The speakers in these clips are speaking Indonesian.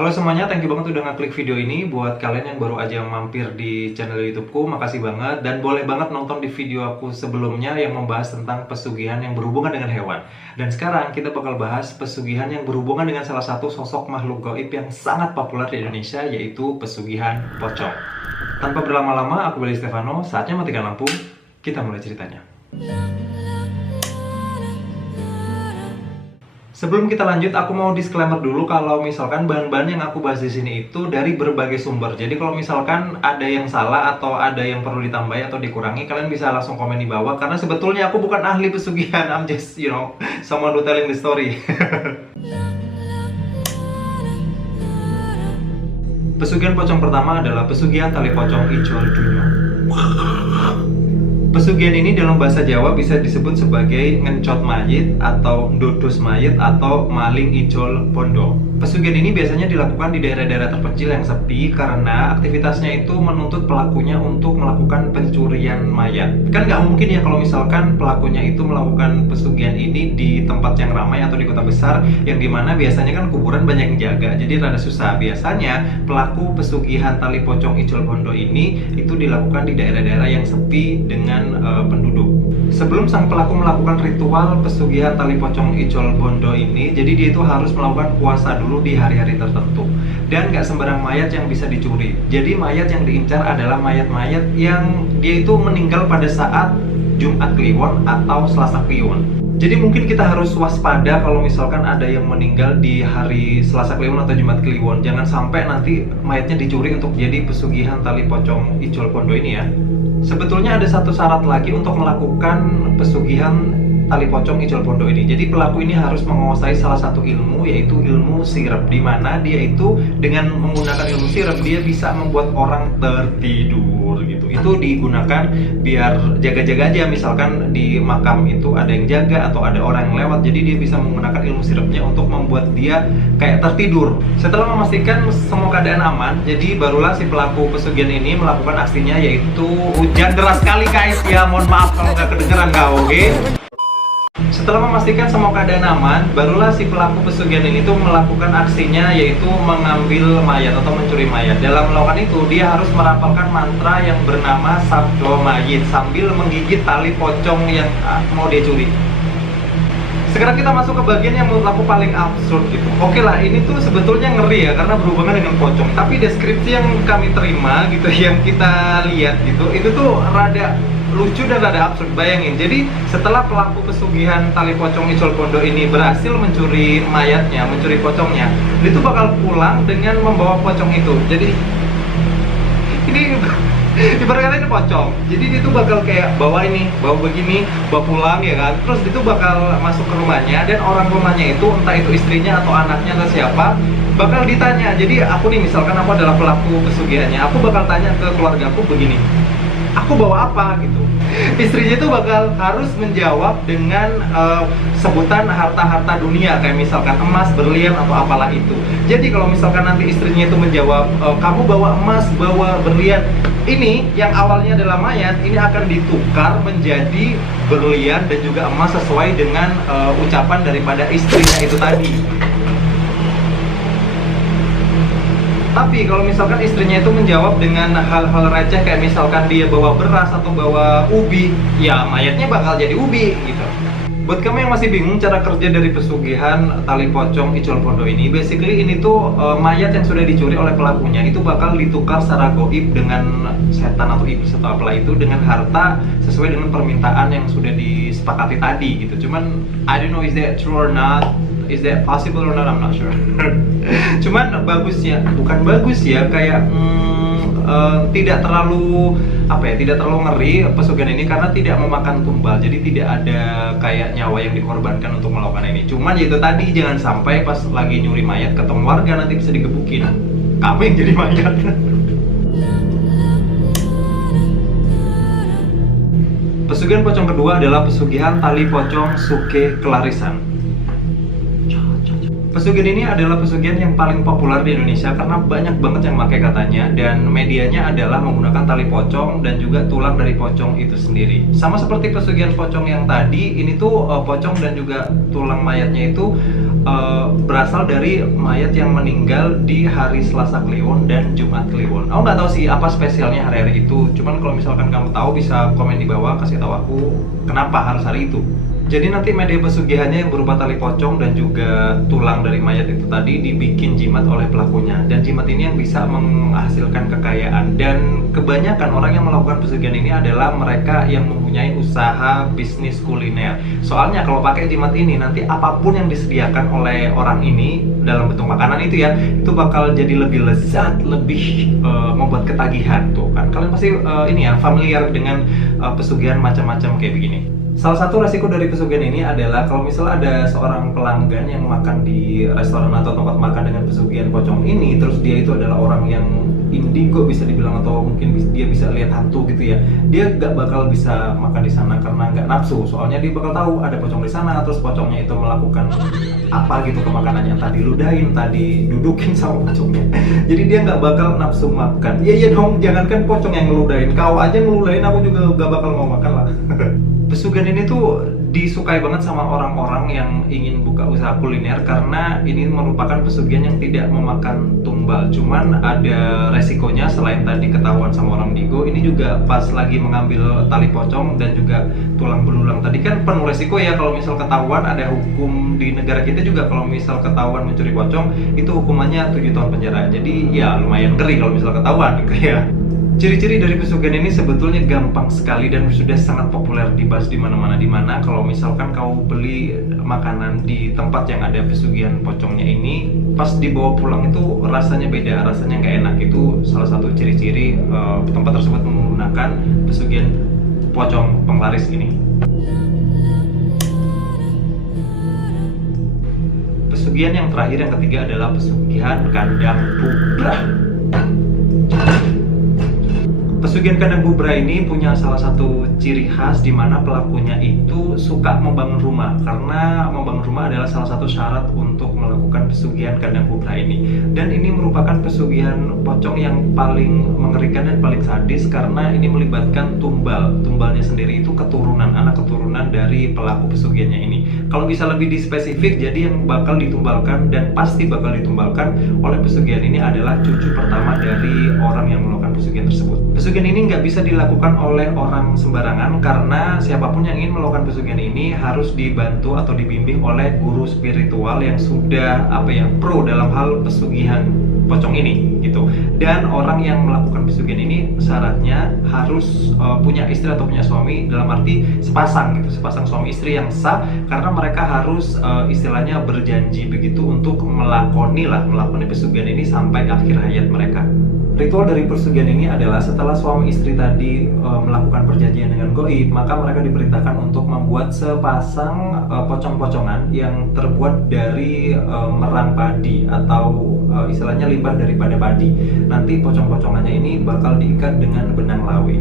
Halo semuanya, thank you banget udah ngeklik video ini. Buat kalian yang baru aja mampir di channel YouTubeku, makasih banget. Dan boleh banget nonton di video aku sebelumnya yang membahas tentang pesugihan yang berhubungan dengan hewan. Dan sekarang kita bakal bahas pesugihan yang berhubungan dengan salah satu sosok makhluk gaib yang sangat populer di Indonesia, yaitu pesugihan pocong. Tanpa berlama-lama, aku Billy Stefano. Saatnya matikan lampu, kita mulai ceritanya. Sebelum kita lanjut, aku mau disclaimer dulu kalau misalkan bahan-bahan yang aku bahas di sini itu dari berbagai sumber. Jadi kalau misalkan ada yang salah atau ada yang perlu ditambahi atau dikurangi, kalian bisa langsung komen di bawah. Karena sebetulnya aku bukan ahli pesugihan, I'm just, someone who telling the story. Pesugihan pocong pertama adalah pesugihan tali pocong Icol Dunyo. Pesugihan ini dalam bahasa Jawa bisa disebut sebagai ngencot mayit atau ndodos mayit atau maling icol pondo. Pesugihan ini biasanya dilakukan di daerah-daerah terpencil yang sepi karena aktivitasnya itu menuntut pelakunya untuk melakukan pencurian mayat. Kan nggak mungkin ya kalau misalkan pelakunya itu melakukan pesugihan ini di tempat yang ramai atau di kota besar yang dimana biasanya kan kuburan banyak yang jaga, jadi rada susah. Biasanya pelaku pesugihan tali pocong icol pondo ini itu dilakukan di daerah-daerah yang sepi dengan penduduk. Sebelum sang pelaku melakukan ritual pesugihan tali pocong icol pondo ini, jadi dia itu harus melakukan puasa dulu di hari-hari tertentu. Dan nggak sembarang mayat yang bisa dicuri. Jadi mayat yang diincar adalah mayat-mayat yang dia itu meninggal pada saat Jumat Kliwon atau Selasa Kliwon. Jadi mungkin kita harus waspada kalau misalkan ada yang meninggal di hari Selasa Kliwon atau Jumat Kliwon. Jangan sampai nanti mayatnya dicuri untuk jadi pesugihan tali pocong icol pondo ini ya. Sebetulnya ada satu syarat lagi untuk melakukan pesugihan tali pocong icol pondo ini. Jadi pelaku ini harus menguasai salah satu ilmu, yaitu ilmu sirep, di mana dia itu dengan menggunakan ilmu sirep dia bisa membuat orang tertidur gitu. Itu digunakan biar jaga-jaga aja, misalkan di makam itu ada yang jaga atau ada orang yang lewat, jadi dia bisa menggunakan ilmu sirepnya untuk membuat dia kayak tertidur. Setelah memastikan semua keadaan aman, jadi barulah si pelaku pesugihan ini melakukan aksinya, yaitu hujan deras sekali guys ya, mohon maaf kalau nggak kedengeran nggak oke. Setelah memastikan semua keadaan aman, barulah si pelaku pesugihan ini tuh melakukan aksinya, yaitu mengambil mayat atau mencuri mayat. Dalam melakukan itu, dia harus merapalkan mantra yang bernama Sabdo Mayit sambil menggigit tali pocong yang mau dia curi. Sekarang kita masuk ke bagian yang menurut aku paling absurd gitu. Oke lah, ini tuh sebetulnya ngeri ya karena berhubungan dengan pocong. Tapi deskripsi yang kami terima gitu, yang kita lihat gitu, itu tuh rada lucu dan rada absurd. Bayangin, jadi setelah pelaku pesugihan tali pocong icol pondo ini berhasil mencuri mayatnya, mencuri pocongnya, dia tuh bakal pulang dengan membawa pocong itu. Jadi ini ibaratnya ini pocong, jadi dia tuh bakal kayak bawa begini, bawa pulang ya kan. Terus dia tuh bakal masuk ke rumahnya, dan orang rumahnya itu entah itu istrinya atau anaknya atau siapa bakal ditanya. Jadi aku nih, misalkan aku adalah pelaku pesugihannya, aku bakal tanya ke keluarga aku begini, aku bawa apa gitu. Istrinya itu bakal harus menjawab dengan sebutan harta-harta dunia, kayak misalkan emas, berlian atau apalah itu. Jadi kalau misalkan nanti istrinya itu menjawab kamu bawa emas, bawa berlian, ini yang awalnya adalah mayat, ini akan ditukar menjadi berlian dan juga emas sesuai dengan ucapan daripada istrinya itu tadi. Tapi kalau misalkan istrinya itu menjawab dengan hal-hal receh, kayak misalkan dia bawa beras atau bawa ubi, ya mayatnya bakal jadi ubi gitu. Buat kamu yang masih bingung cara kerja dari pesugihan tali pocong icol pondo ini, basically ini tuh mayat yang sudah dicuri oleh pelakunya itu bakal ditukar secara goib dengan setan atau iblis atau apalah itu, dengan harta sesuai dengan permintaan yang sudah disepakati tadi gitu. Cuman I don't know is that true or not, is that possible or not, I'm not sure. Cuman bagus ya, bukan bagus ya, kayak tidak terlalu tidak terlalu ngeri pesugihan ini karena tidak memakan tumbal. Jadi tidak ada kayak nyawa yang dikorbankan untuk melakukan ini. Cuman ya itu tadi, jangan sampai pas lagi nyuri mayat ketemu warga nanti bisa digebukin, kamu yang jadi mayat. Pesugihan pocong kedua adalah pesugihan tali pocong Suke Kelarisan. Pesugihan ini adalah pesugihan yang paling populer di Indonesia karena banyak banget yang pakai katanya, dan medianya adalah menggunakan tali pocong dan juga tulang dari pocong itu sendiri. Sama seperti pesugihan pocong yang tadi, ini tuh pocong dan juga tulang mayatnya itu berasal dari mayat yang meninggal di hari Selasa Kliwon dan Jumat Kliwon. Aku nggak tahu sih apa spesialnya hari-hari itu. Cuman kalau misalkan kamu tahu bisa komen di bawah, kasih tahu aku kenapa harus hari itu. Jadi nanti media pesugihannya yang berupa tali pocong dan juga tulang dari mayat itu tadi dibikin jimat oleh pelakunya. Dan jimat ini yang bisa menghasilkan kekayaan. Dan kebanyakan orang yang melakukan pesugihan ini adalah mereka yang mempunyai usaha bisnis kuliner. Soalnya kalau pakai jimat ini nanti apapun yang disediakan oleh orang ini dalam bentuk makanan itu ya, itu bakal jadi lebih lezat, lebih membuat ketagihan tuh kan. Kalian pasti ini ya familiar dengan pesugihan macam-macam kayak begini. Salah satu resiko dari pesugihan ini adalah kalau misalnya ada seorang pelanggan yang makan di restoran atau tempat makan dengan pesugihan pocong ini, terus dia itu adalah orang yang indigo bisa dibilang, atau mungkin dia bisa lihat hantu gitu ya, dia gak bakal bisa makan di sana karena nggak nafsu. Soalnya dia bakal tahu ada pocong di sana, terus pocongnya itu melakukan apa gitu ke makanannya, tadi ludahin, tadi dudukin sama pocongnya. Jadi dia nggak bakal nafsu makan. Iya dong, jangankan pocong yang ngeludahin, kau aja ngeludahin aku juga gak bakal mau makan lah. Pesugihan ini tuh disukai banget sama orang-orang yang ingin buka usaha kuliner karena ini merupakan pesugihan yang tidak memakan tumbal. Cuman ada resikonya, selain tadi ketahuan sama orang indigo, ini juga pas lagi mengambil tali pocong dan juga tulang belulang tadi kan penuh resiko ya. Kalau misal ketahuan, ada hukum di negara kita juga kalau misal ketahuan mencuri pocong itu hukumannya 7 tahun penjara. Jadi ya lumayan ngeri kalau misal ketahuan gitu ya. Ciri-ciri dari pesugihan ini sebetulnya gampang sekali dan sudah sangat populer dibahas di mana-mana. Kalau misalkan kau beli makanan di tempat yang ada pesugihan pocongnya ini, pas dibawa pulang itu rasanya beda, rasanya nggak enak. Itu salah satu ciri-ciri tempat tersebut menggunakan pesugihan pocong penglaris ini. Pesugihan yang terakhir, yang ketiga, adalah pesugihan kandang bubrah. Pesugihan kandang bubrah ini punya salah satu ciri khas di mana pelakunya itu suka membangun rumah, karena membangun rumah adalah salah satu syarat untuk melakukan pesugihan kandang bubrah ini. Dan ini merupakan pesugihan pocong yang paling mengerikan dan paling sadis karena ini melibatkan tumbalnya sendiri itu keturunan, anak keturunan dari pelaku pesugihannya ini. Kalau bisa lebih dispesifik, jadi yang bakal ditumbalkan dan pasti bakal ditumbalkan oleh pesugihan ini adalah cucu pertama dari orang yang melakukan pesugihan tersebut. Pesugihan ini nggak bisa dilakukan oleh orang sembarangan karena siapapun yang ingin melakukan pesugihan ini harus dibantu atau dibimbing oleh guru spiritual yang sudah pro dalam hal pesugihan pocong ini gitu. Dan orang yang melakukan pesugihan ini syaratnya harus punya istri atau punya suami, dalam arti sepasang suami istri yang sah, karena mereka harus istilahnya berjanji begitu untuk melakoni pesugihan ini sampai akhir hayat mereka. Ritual dari pesugihan ini adalah setelah suami istri tadi melakukan perjanjian dengan goib, maka mereka diperintahkan untuk membuat sepasang pocong-pocongan yang terbuat dari merang padi atau istilahnya limbah daripada padi. Nanti pocong-pocongannya ini bakal diikat dengan benang lawe.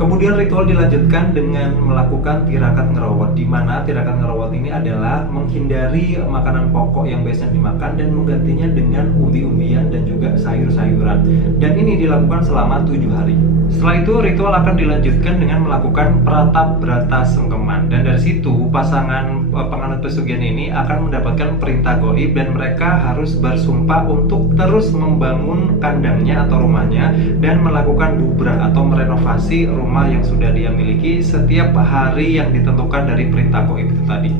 Kemudian ritual dilanjutkan dengan melakukan tirakat ngerawat, di mana tirakat ngerawat ini adalah menghindari makanan pokok yang biasanya dimakan dan menggantinya dengan umbi-umbian dan juga sayur-sayuran. Dan ini dilakukan selama 7 hari. Setelah itu ritual akan dilanjutkan dengan melakukan pratap brata sungkeman. Dan dari situ pasangan penganut pesugihan ini akan mendapatkan perintah goib dan mereka harus bersumpah untuk terus membangun kandangnya atau rumahnya dan melakukan bubrah atau merenovasi rumah yang sudah dia miliki setiap hari yang ditentukan dari perintah goib itu tadi.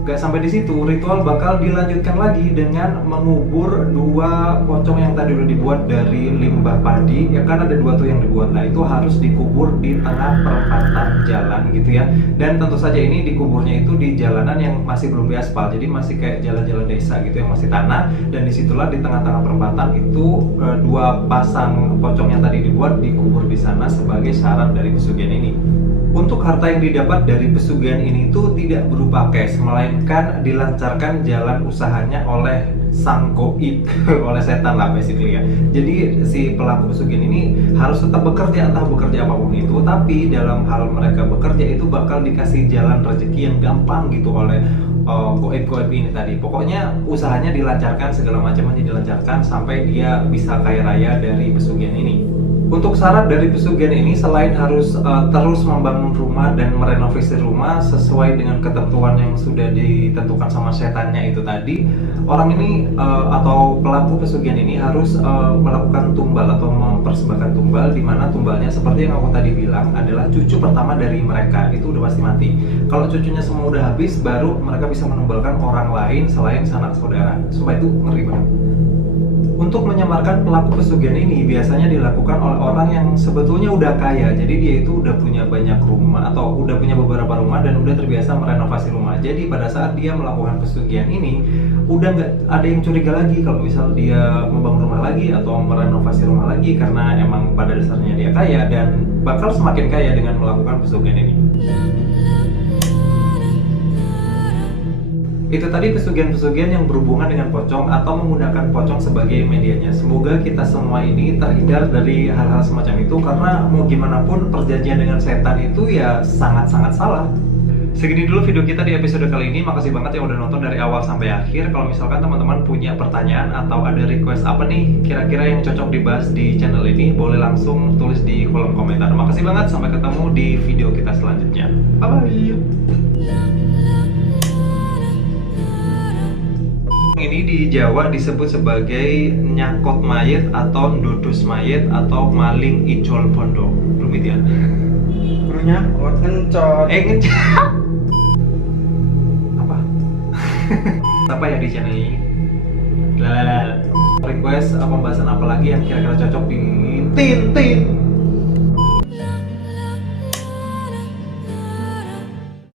Gak sampai di situ, ritual bakal dilanjutkan lagi dengan mengubur 2 pocong yang tadi udah dibuat dari limbah padi. Ya kan ada 2 tuh yang dibuat, nah itu harus dikubur di tengah perempatan jalan gitu ya. Dan tentu saja ini dikuburnya itu di jalanan yang masih belum diaspal, jadi masih kayak jalan-jalan desa gitu yang masih tanah. Dan disitulah di tengah-tengah perempatan itu 2 pasang pocong yang tadi dibuat dikubur di sana sebagai syarat dari pesugihan ini. Untuk harta yang didapat dari pesugihan ini itu tidak berupa cash, melainkan dilancarkan jalan usahanya oleh sang goib, oleh setan lah basically ya. Jadi si pelaku pesugihan ini harus tetap bekerja, entah bekerja apapun itu, tapi dalam hal mereka bekerja itu bakal dikasih jalan rezeki yang gampang gitu oleh goib-goib ini tadi. Pokoknya usahanya dilancarkan, segala macamnya dilancarkan sampai dia bisa kaya raya dari pesugihan ini. Untuk syarat dari pesugihan ini selain harus terus membangun rumah dan merenovasi rumah sesuai dengan ketentuan yang sudah ditentukan sama setannya itu tadi, orang ini atau pelaku pesugihan ini harus melakukan tumbal atau mempersembahkan tumbal, di mana tumbalnya seperti yang aku tadi bilang adalah cucu pertama dari mereka itu udah pasti mati. Kalau cucunya semua udah habis, baru mereka bisa menumbalkan orang lain selain sanak saudara. Supaya itu ngeri banget. Untuk menyamarkan pelaku pesugihan ini biasanya dilakukan oleh orang yang sebetulnya udah kaya. Jadi dia itu udah punya banyak rumah atau udah punya beberapa rumah dan udah terbiasa merenovasi rumah. Jadi pada saat dia melakukan pesugihan ini, udah nggak ada yang curiga lagi kalau misal dia membangun rumah lagi atau merenovasi rumah lagi, karena emang pada dasarnya dia kaya dan bakal semakin kaya dengan melakukan pesugihan ini. Itu tadi pesugihan-pesugihan yang berhubungan dengan pocong atau menggunakan pocong sebagai medianya. Semoga kita semua ini terhindar dari hal-hal semacam itu, karena mau gimana pun perjanjian dengan setan itu ya sangat-sangat salah. Segini dulu video kita di episode kali ini. Makasih banget yang udah nonton dari awal sampai akhir. Kalau misalkan teman-teman punya pertanyaan atau ada request apa nih kira-kira yang cocok dibahas di channel ini, boleh langsung tulis di kolom komentar. Makasih banget, sampai ketemu di video kita selanjutnya. Bye-bye. Ini di Jawa disebut sebagai nyakot mayat atau ndodus mayat atau maling ijol pondok. Rumit ya? Nyakot, ngencot. Ngencot. Apa? Apa ya di channel ini? Request pembahasan apa lagi yang kira-kira cocok di Tintin.